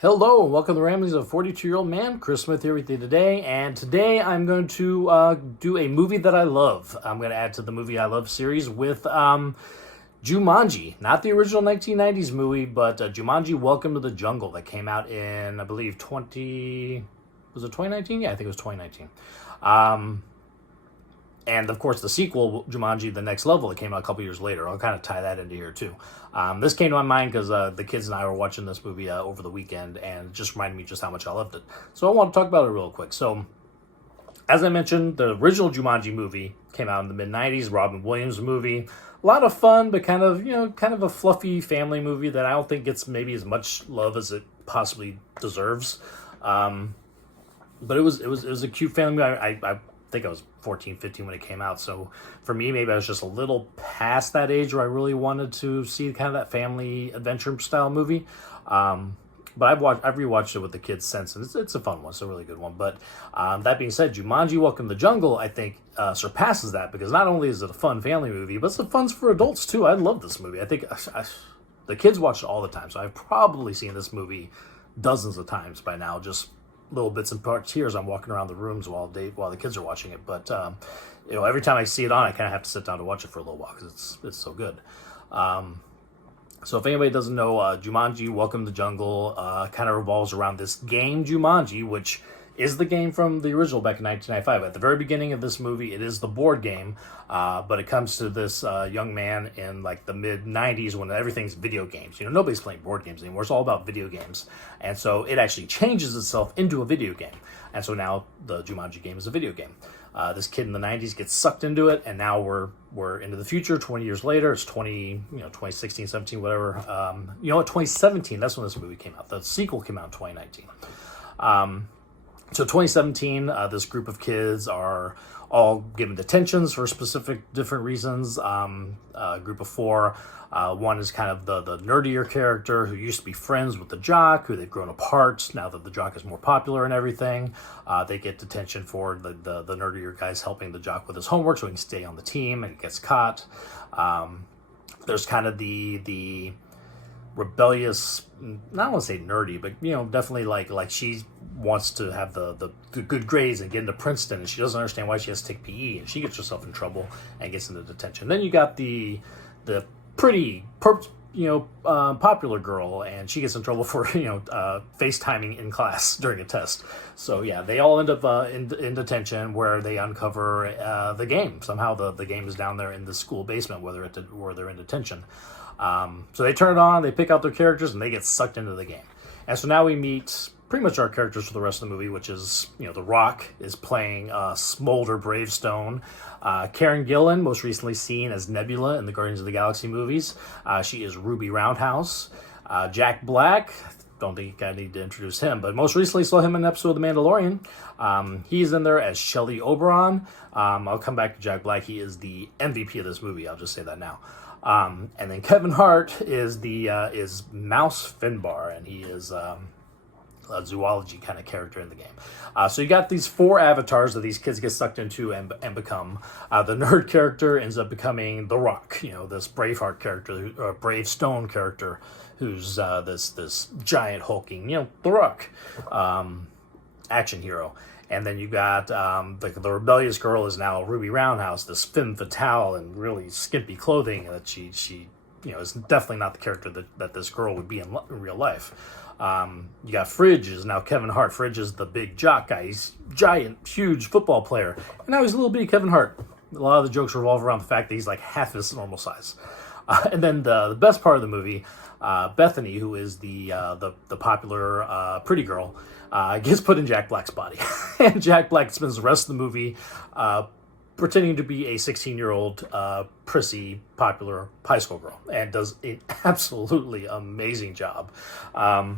Hello, and welcome to the Ramblings of a 42-Year-Old Man. Chris Smith here with you today, and today I'm going to do a movie that I love. I'm going to add to the Movie I Love series with Jumanji, not the original 1990s movie, but Jumanji Welcome to the Jungle that came out in, I believe, was it 2019? Yeah, I think it was 2019. And of course, the sequel, Jumanji: The Next Level, that came out a couple years later. I'll kind of tie that into here too. This came to my mind because the kids and I were watching this movie over the weekend, and it just reminded me just how much I loved it. So I want to talk about it real quick. So, as I mentioned, the original Jumanji movie came out in the mid '90s. Robin Williams movie, a lot of fun, but kind of a fluffy family movie that I don't think gets maybe as much love as it possibly deserves. But it was a cute family movie. I think I was 14, 15 when it came out. So for me, maybe I was just a little past that age where I really wanted to see kind of that family adventure style movie. But I've rewatched it with the kids since, and it's a fun one. It's a really good one. But that being said, Jumanji: Welcome to the Jungle, I think, surpasses that because not only is it a fun family movie, but it's fun for adults too. I love this movie. I think the kids watch it all the time, so I've probably seen this movie dozens of times by now. Just little bits and parts here as I'm walking around the rooms while the kids are watching it. But every time I see it on, I kind of have to sit down to watch it for a little while because it's so good. So if anybody doesn't know, Jumanji: Welcome to the Jungle kind of revolves around this game Jumanji, which is the game from the original back in 1995. At the very beginning of this movie, it is the board game, but it comes to this young man in like the mid 90s when everything's video games. Nobody's playing board games anymore. It's all about video games. And so it actually changes itself into a video game. And so now the Jumanji game is a video game. This kid in the 90s gets sucked into it, and now we're into the future, 20 years later. It's 2016, 17, whatever. 2017, that's when this movie came out. The sequel came out in 2019. So 2017, this group of kids are all given detentions for specific different reasons. A group of four. One is kind of the nerdier character who used to be friends with the jock, who they've grown apart now that the jock is more popular and everything. They get detention for the nerdier guys helping the jock with his homework so he can stay on the team, and he gets caught. There's kind of the rebellious, not want to say nerdy, but definitely like she wants to have the good grades and get into Princeton, and she doesn't understand why she has to take PE, and she gets herself in trouble and gets into detention. Then you got the pretty popular girl, and she gets in trouble for FaceTiming in class during a test. So yeah, they all end up in detention, where they uncover the game. Somehow the game is down there in the school basement where they're in detention. So they turn it on, they pick out their characters, and they get sucked into the game. And so now we meet pretty much our characters for the rest of the movie, which is, The Rock is playing Smolder Bravestone. Karen Gillan, most recently seen as Nebula in the Guardians of the Galaxy movies. She is Ruby Roundhouse. Jack Black, don't think I need to introduce him, but most recently saw him in an episode of The Mandalorian. He's in there as Shelley Oberon. I'll come back to Jack Black. He is the MVP of this movie. I'll just say that now. And then Kevin Hart is is Mouse Finbar, and he is a zoology kind of character in the game. So you got these four avatars that these kids get sucked into and become. The nerd character ends up becoming The Rock, this Braveheart character, or Bravestone character, who's this giant hulking, The Rock, action hero. And then you got the rebellious girl is now Ruby Roundhouse, this femme fatale and really skimpy clothing that she is definitely not the character that this girl would be in real life. You got Fridge is now Kevin Hart. Fridge is the big jock guy. He's giant, huge football player. And now he's a little bitty Kevin Hart. A lot of the jokes revolve around the fact that he's like half his normal size. And then the best part of the movie, Bethany, who is the popular pretty girl, gets put in Jack Black's body. And Jack Black spends the rest of the movie pretending to be a 16-year-old prissy, popular high school girl, and does an absolutely amazing job. I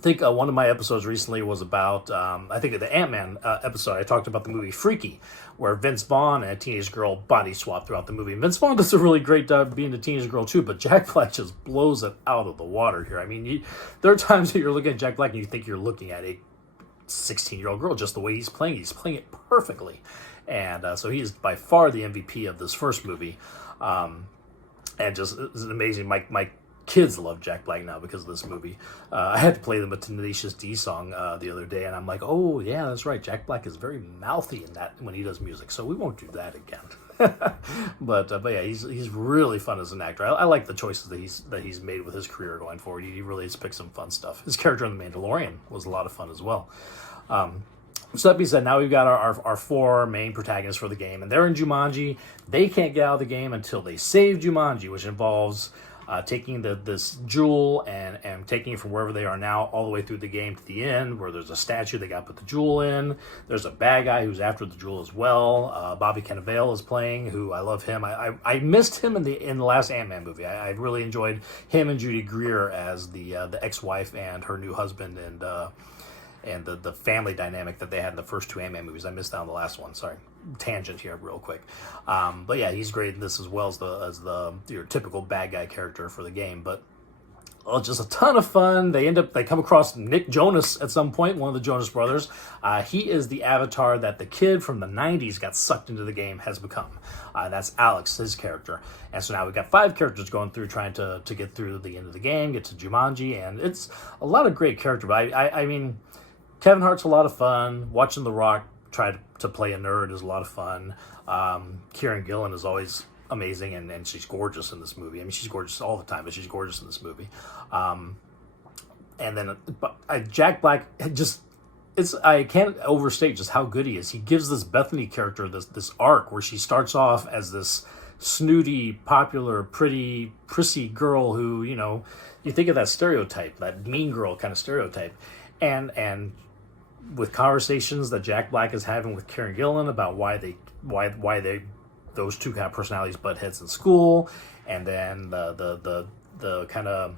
think one of my episodes recently was about, I think the Ant-Man episode, I talked about the movie Freaky, where Vince Vaughn and a teenage girl body swap throughout the movie. And Vince Vaughn does a really great job being a teenage girl too, but Jack Black just blows it out of the water here. I mean, there are times that you're looking at Jack Black and you think you're looking at a 16-year-old girl, just the way he's playing. He's playing it perfectly. And so he is by far the MVP of this first movie. And just is an amazing. My kids love Jack Black now because of this movie. I had to play them a Tenacious D song the other day, and I'm like, oh yeah, that's right. Jack Black is very mouthy in that when he does music, so we won't do that again. but yeah, he's really fun as an actor. I like the choices that he's made with his career going forward. He really has picked some fun stuff. His character in The Mandalorian was a lot of fun as well. So that being said, now we've got our four main protagonists for the game, and they're in Jumanji. They can't get out of the game until they save Jumanji, which involves taking this jewel and taking it from wherever they are now all the way through the game to the end, where there's a statue they got to put the jewel in. There's a bad guy who's after the jewel as well. Bobby Cannavale is playing, who I love him. I missed him in the last Ant-Man movie. I really enjoyed him and Judy Greer as the ex-wife and her new husband, and the family dynamic that they had in the first two Ant-Man movies. I missed out on the last one. Sorry, tangent here real quick. But yeah, he's great in this as well as your typical bad guy character for the game. But just a ton of fun. They come across Nick Jonas at some point, one of the Jonas Brothers. He is the avatar that the kid from the 90s got sucked into the game has become. That's Alex, his character. And so now we've got 5 characters going through trying to get through the end of the game, get to Jumanji, and it's a lot of great character. But I mean, Kevin Hart's a lot of fun. Watching The Rock try to play a nerd is a lot of fun. Kieran Gillen is always amazing, and she's gorgeous in this movie. I mean, she's gorgeous all the time, but she's gorgeous in this movie. And then Jack Black, I can't overstate just how good he is. He gives this Bethany character this arc where she starts off as this snooty, popular, pretty, prissy girl who, you think of that stereotype, that mean girl kind of stereotype. And with conversations that Jack Black is having with Kieran Gillen about why those two kind of personalities butt heads in school, and then the kind of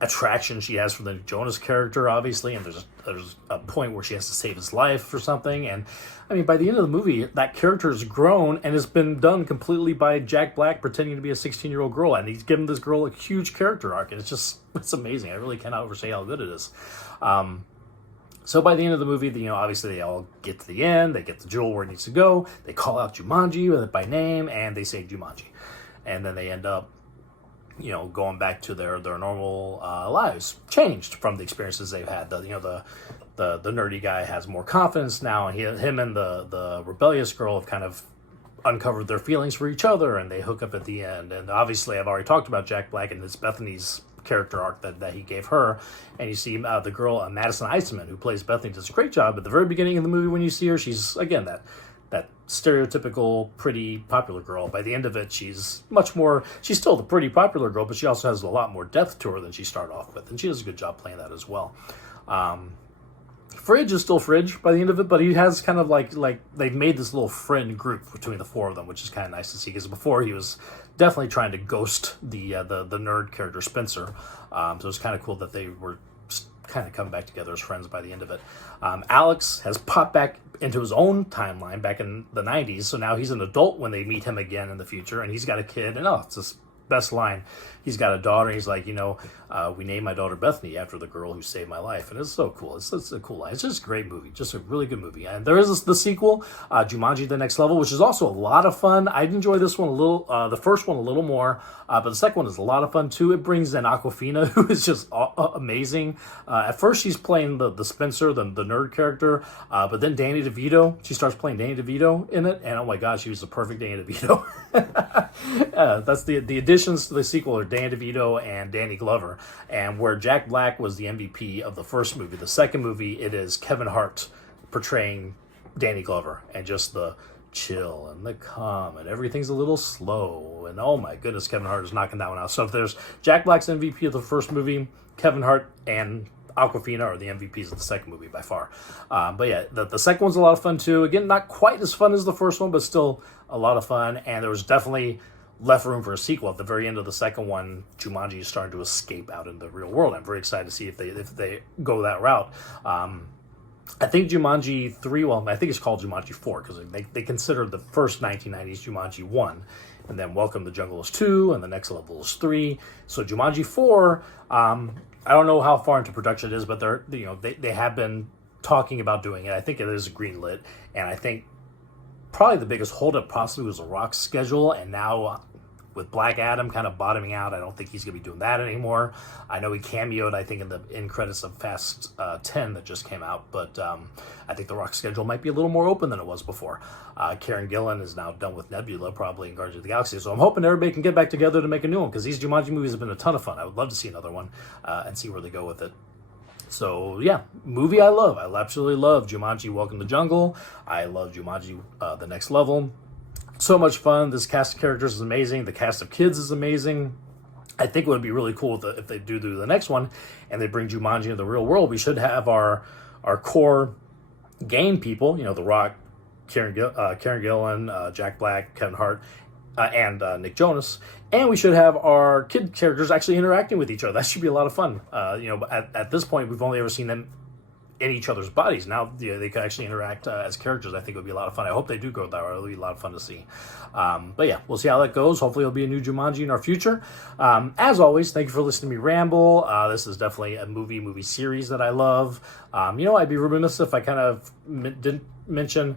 attraction she has for the Jonas character, obviously, and there's a point where she has to save his life or something. And I mean, by the end of the movie, that character has grown and has been done completely by Jack Black pretending to be a 16-year-old girl, and he's given this girl a huge character arc, and it's amazing. I really cannot overstate how good it is. So by the end of the movie, obviously they all get to the end, they get the jewel where it needs to go, they call out Jumanji by name, and they say Jumanji. And then they end up, going back to their normal lives, changed from the experiences they've had. The nerdy guy has more confidence now, and him and the rebellious girl have kind of uncovered their feelings for each other, and they hook up at the end. And obviously I've already talked about Jack Black and his Bethany's character arc that he gave her, and you see the girl Madison Iseman, who plays Bethany, does a great job at the very beginning of the movie. When you see her, she's again that stereotypical pretty popular girl. By the end of it, she's still the pretty popular girl, but she also has a lot more depth to her than she started off with, and she does a good job playing that as well. Fridge is still Fridge by the end of it, but he has kind of like they've made this little friend group between the four of them, which is kind of nice to see, because before he was definitely trying to ghost the nerd character Spencer. So it's kind of cool that they were kind of coming back together as friends by the end of it. Alex has popped back into his own timeline back in the 90s, so now he's an adult when they meet him again in the future, and he's got a kid, and it's this best line. He's got a daughter, and he's like, we named my daughter Bethany after the girl who saved my life. And it's so cool. It's a cool line. It's just a great movie. Just a really good movie. And there is the sequel, Jumanji: The Next Level, which is also a lot of fun. I enjoy this one a little, the first one a little more, but the second one is a lot of fun too. It brings in Awkwafina, who is just amazing. At first she's playing the Spencer, the nerd character, but then Danny DeVito, she starts playing Danny DeVito in it, and oh my gosh, she was the perfect Danny DeVito. That's the additions to the sequel are Dan DeVito and Danny Glover, and where Jack Black was the MVP of the first movie, the second movie, it is Kevin Hart portraying Danny Glover, and just the chill and the calm, and everything's a little slow, and oh my goodness, Kevin Hart is knocking that one out. So if there's Jack Black's MVP of the first movie, Kevin Hart and Awkwafina are the MVPs of the second movie by far. But yeah, the second one's a lot of fun too. Again, not quite as fun as the first one, but still a lot of fun, and there was definitely left room for a sequel. At the very end of the second one, Jumanji is starting to escape out in the real world. I'm very excited to see if they go that route. I think Jumanji 3, I think it's called Jumanji 4, because they consider the first 1990s Jumanji 1, and then Welcome to the Jungle is 2, and the next level is 3. So Jumanji 4, I don't know how far into production it is, but they have been talking about doing it. I think it is greenlit, and I think probably the biggest holdup possibly was The Rock's schedule, and now with Black Adam kind of bottoming out, I don't think he's going to be doing that anymore. I know he cameoed, I think, in the end credits of Fast 10 that just came out, but I think The Rock's schedule might be a little more open than it was before. Karen Gillan is now done with Nebula, probably in Guardians of the Galaxy, so I'm hoping everybody can get back together to make a new one, because these Jumanji movies have been a ton of fun. I would love to see another one and see where they go with it. So, yeah, movie I love. I absolutely love Jumanji Welcome to the Jungle. I love Jumanji The Next Level. So much fun. This cast of characters is amazing. The cast of kids is amazing. I think it would be really cool if they do the next one and they bring Jumanji into the real world. We should have our core game people, you know, The Rock, Karen Gillan, Jack Black, Kevin Hart, and Nick Jonas. And we should have our kid characters actually interacting with each other. That should be a lot of fun. You know, at this point, we've only ever seen them in each other's bodies. Now they can actually interact as characters. I think it would be a lot of fun. I hope they do go that way. It'll be a lot of fun to see. But yeah, we'll see how that goes. Hopefully it'll be a new Jumanji in our future. As always, thank you for listening to me ramble. This is definitely a movie series that I love. You know, I'd be remiss if I kind of didn't mention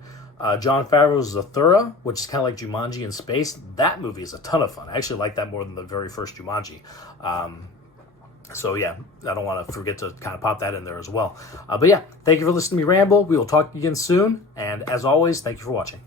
Jon Favreau's Zathura, which is kind of like Jumanji in space. That movie is a ton of fun. I actually like that more than the very first Jumanji. So yeah, I don't want to forget to kind of pop that in there as well. But yeah, thank you for listening to me ramble. We will talk again soon. And as always, thank you for watching.